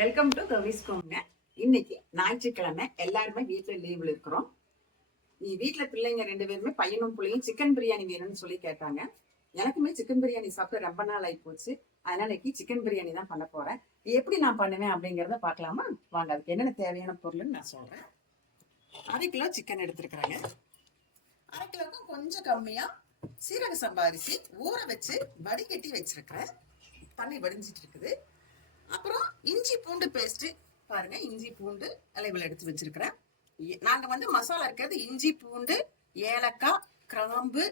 Welcome to கவிஸ்கோங்க இன்னைக்கு ஞாயிற்றுக்கிழமை எல்லாருமே வீட்டில் லீவில் இருக்கிறோம். நீ வீட்டில் பிள்ளைங்க ரெண்டு பேருமே பையனும் பிள்ளையும் சிக்கன் பிரியாணி வேணும்னு சொல்லி கேட்டாங்க. எனக்குமே சிக்கன் பிரியாணி சாப்பிட்டு ரொம்ப நாள் ஆகி போச்சு. அதனால இன்னைக்கு சிக்கன் பிரியாணி தான் பண்ண போறேன். எப்படி நான் பண்ணுவேன் அப்படிங்கிறத பார்க்கலாமா? வாங்க அதுக்கு என்னென்ன தேவையான பொருள்னு நான் சொல்றேன். அரை கிலோ சிக்கன் எடுத்துருக்குறேங்க. அரை கிலோக்கும் கொஞ்சம் கம்மியா சீரக சம்பா அரிசி ஊற வச்சு வடிகட்டி வச்சிருக்கிறேன். தண்ணி வடிஞ்சிட்டு இருக்குது. அப்புறம் இஞ்சி பூண்டு பேஸ்ட் பாருங்க இஞ்சி பூண்டு அளவில் எடுத்து வச்சிருக்கிறேன். நாங்க வந்து மசாலா இருக்கிறது இஞ்சி பூண்டு ஏலக்காய் கிராம்பு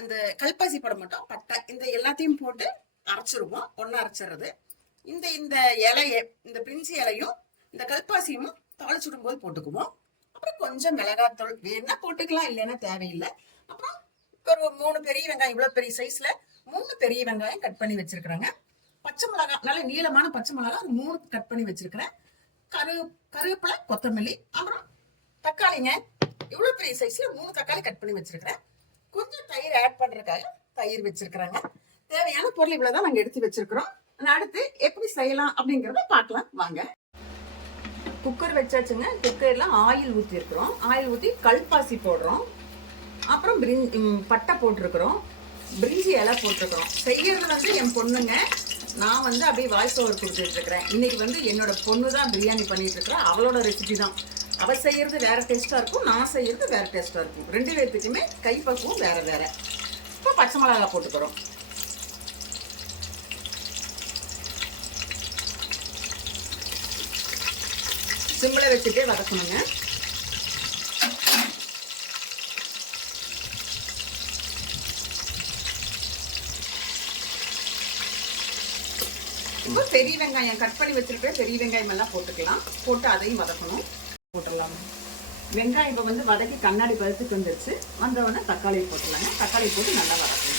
அந்த கல்பாசி படம் மட்டும். பட்டை இந்த எல்லாத்தையும் போட்டு அரைச்சிருவோம். ஒன்றா அரைச்சிடுறது இந்த இந்த இலைய இந்த பிரிஞ்சி இலையும் இந்த கல்பாசியும் தாளிச்சுடும் போது போட்டுக்குவோம். அப்புறம் கொஞ்சம் மிளகாத்தூள். வேணா போட்டுக்கலாம் இல்லைன்னா தேவையில்லை. அப்புறம் ஒரு மூணு பெரிய வெங்காயம் இவ்வளவு பெரிய சைஸ்ல மூணு பெரிய வெங்காயம் கட் பண்ணி வச்சிருக்கிறேங்க. பச்சை மிளகாய் நல்ல நீளமான பச்சை மிளகாய் அது மூணு கட் பண்ணி வச்சிருக்கிறேன். கரு கருவேப்பிலை கொத்தமல்லி அப்புறம் தக்காளிங்க. இவ்வளோ பெரிய சைஸ்ல மூணு தக்காளி கட் பண்ணி வச்சிருக்கிறேன். கொஞ்சம் தயிர் ஆட் பண்றதுக்காக தயிர் வச்சிருக்கிறாங்க. தேவையான பொருள் இவ்வளவுதான் நாங்கள் எடுத்து வச்சிருக்கிறோம். நான் அடுத்து எப்படி செய்யலாம் அப்படிங்கிறத பார்க்கலாம். வாங்க. குக்கர் வச்சாச்சுங்க. குக்கர்ல ஆயில் ஊத்தி இருக்கிறோம் ஆயில் ஊற்றி கல்பாசி போடுறோம். அப்புறம் பிரிஞ்சி பட்டை போட்டிருக்கிறோம். பிரிஞ்சி இலை போட்டிருக்கிறோம். செய்யறது வந்து என் பொண்ணுங்க. நான் வந்து அப்படியே வாய்ஸ் ஓவர் கொடுத்துட்ருக்கிறேன் இன்னைக்கு வந்து என்னோட பொண்ணு தான் பிரியாணி பண்ணிட்டு அவளோட ரெசிபி தான். அவள் செய்யறது வேற டேஸ்டா இருக்கும் நான் செய்யறது வேற டேஸ்டா இருக்கும். ரெண்டு பேர்த்துக்குமே கைப்பக்குவம் வேற வேற. இப்போ பச்சை மிளகா போட்டுக்கிறோம். சிம்பிளை வச்சுட்டே வதக்கணுங்க. இப்போ பெரிய வெங்காயம் கட் பண்ணி வச்சிருக்கிற பெரிய வெங்காயம் எல்லாம் போட்டுக்கலாம். போட்டு அதையும் வதக்கணும். போட்டுடலாம். வெங்காயம் இப்போ வந்து வதக்கி கண்ணாடி பதத்துக்கு வந்துருச்சு. வந்தவொடனே தக்காளி போட்டுடலாங்க. தக்காளி போட்டு நல்லா வதக்கணும்.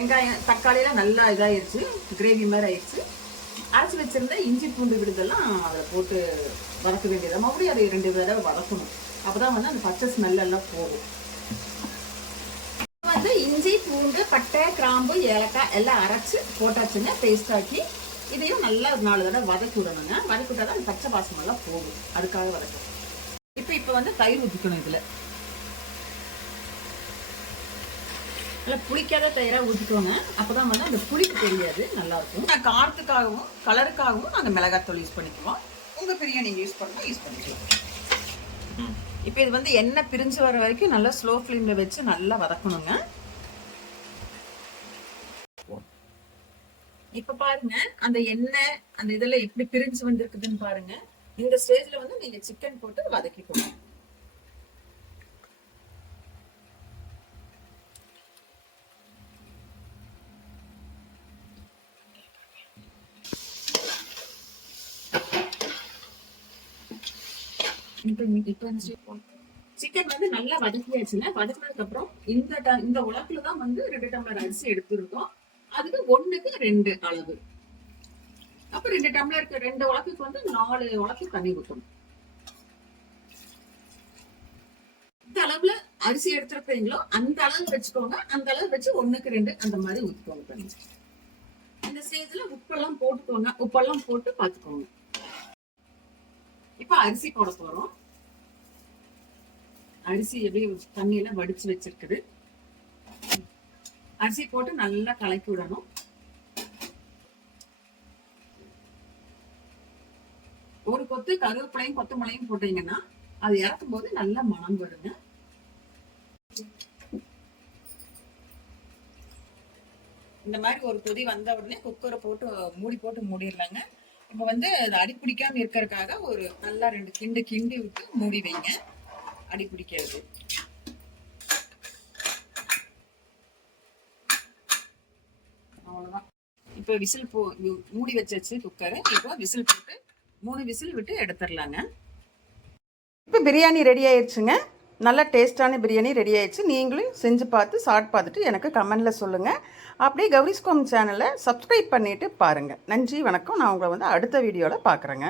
வெங்காயம் தக்காளியெலாம் நல்லா இதாகிடுச்சு கிரேவி மாதிரி ஆயிடுச்சு அரைச்சி வச்சிருந்த இஞ்சி பூண்டு விடுதெல்லாம் அதில் போட்டு வதக்க வேண்டியது. மறுபடியும் அதை ரெண்டு தடவை வதக்கணும். அப்பதான் வந்து அந்த பச்சை ஸ்மெல் எல்லாம் போகும். வந்து இஞ்சி பூண்டு பட்டை கிராம்பு ஏலக்காய் எல்லாம் அரைச்சு போட்டாச்சுங்க பேஸ்ட் ஆக்கி. இதையும் நல்லா ஒரு நாலு தடவை வதக்கி விடணுங்க. வதக்கி விட்டால் தான் அந்த பச்சை வாசமெல்லாம் போகும். அதுக்காக வதக்கும் இப்போ இப்போ வந்து தயிர் ஊற்றிக்கணும் இதில். நல்லா புளிக்காத தயிராக ஊற்றிக்கோங்க அப்பதான் வந்து அந்த புளிப்பு தெரியாது நல்லா இருக்கும் நான் காரத்துக்காகவும் கலருக்காகவும் நாங்கள் மிளகாத்தூள் யூஸ் பண்ணிக்குவோம். உங்கள் பிரியாணி யூஸ் பண்ணால் யூஸ் பண்ணிக்கலாம் இப்போ இது வந்து எண்ணெய் பிரிஞ்சு வர வரைக்கும் நல்லா ஸ்லோ ஃப்ளேமில் வச்சு நல்லா வதக்கணுங்க. இப்ப பாருங்க அந்த எண்ணெய் அந்த இதுல எப்படி பிரிஞ்சு வந்திருக்குதுன்னு பாருங்க. இந்த ஸ்டேஜ்ல வந்து நீங்க சிக்கன் போட்டு வதக்கிக்கணும் சிக்கன் வந்து நல்லா வதக்கியாச்சுன்னா வதக்கினதுக்கு அப்புறம் இந்த ட- இந்த உலகத்துல தான் வந்து ரெண்டு டம்ளர் அரிசி எடுத்துருக்கோம். அதுக்கு ஒண்ணுக்கு ரெண்டு அளவு. அப்ப ரெண்டு டம்ளருக்கு ரெண்டு உலக்குக்கு வந்து நாலு உலக்கு தண்ணி ஊற்றணும் இந்த அளவுல அரிசி எடுத்துருக்கீங்களோ அந்த அளவு வச்சுக்கோங்க. அந்த அளவு வச்சு ஒண்ணுக்கு ரெண்டு அந்த மாதிரி ஊற்றிக்கோங்க இந்த ஸ்டேஜ்ல உப்பெல்லாம் போட்டுக்கோங்க. உப்பெல்லாம் போட்டு பார்த்துக்கோங்க. இப்ப அரிசி போட போறோம். அரிசி எப்படி தண்ணியில வடிச்சு வச்சிருக்குது. அரிசி போட்டு நல்லா கலக்கி விடணும். ஒரு கொத்து கருவேப்பிலையும் கொத்தமல்லியும் போட்டீங்கன்னா அது இறக்கும் போது நல்லா மனம் வருங்க. இந்த மாதிரி ஒரு கொதி வந்த உடனே குக்கரை போட்டு மூடி போட்டு மூடிடலாங்க இப்போ வந்து அது அடி பிடிக்காம இருக்கிறதுக்காக ஒரு நல்லா ரெண்டு கிண்டு கிண்டி விட்டு மூடி வைங்க. அடி பிடிக்காது. அவ்வளோதான் இப்போ விசில் போ மூடி வச்சாச்சு குக்கரை இப்போ விசில் போட்டு மூணு விசில் விட்டு எடுத்துடலாங்க. இப்போ பிரியாணி ரெடி ஆயிடுச்சுங்க நல்ல டேஸ்ட்டான பிரியாணி ரெடி ஆயிடுச்சு. நீங்களும் செஞ்சு பார்த்து சாட் பார்த்துட்டு எனக்கு கமெண்டில் சொல்லுங்கள் அப்படியே கௌரிஸ்கோம் சேனலை சப்ஸ்கிரைப் பண்ணிவிட்டு பாருங்கள் நன்றி வணக்கம். நான் உங்களை வந்து அடுத்த வீடியோவில் பார்க்குறேங்க.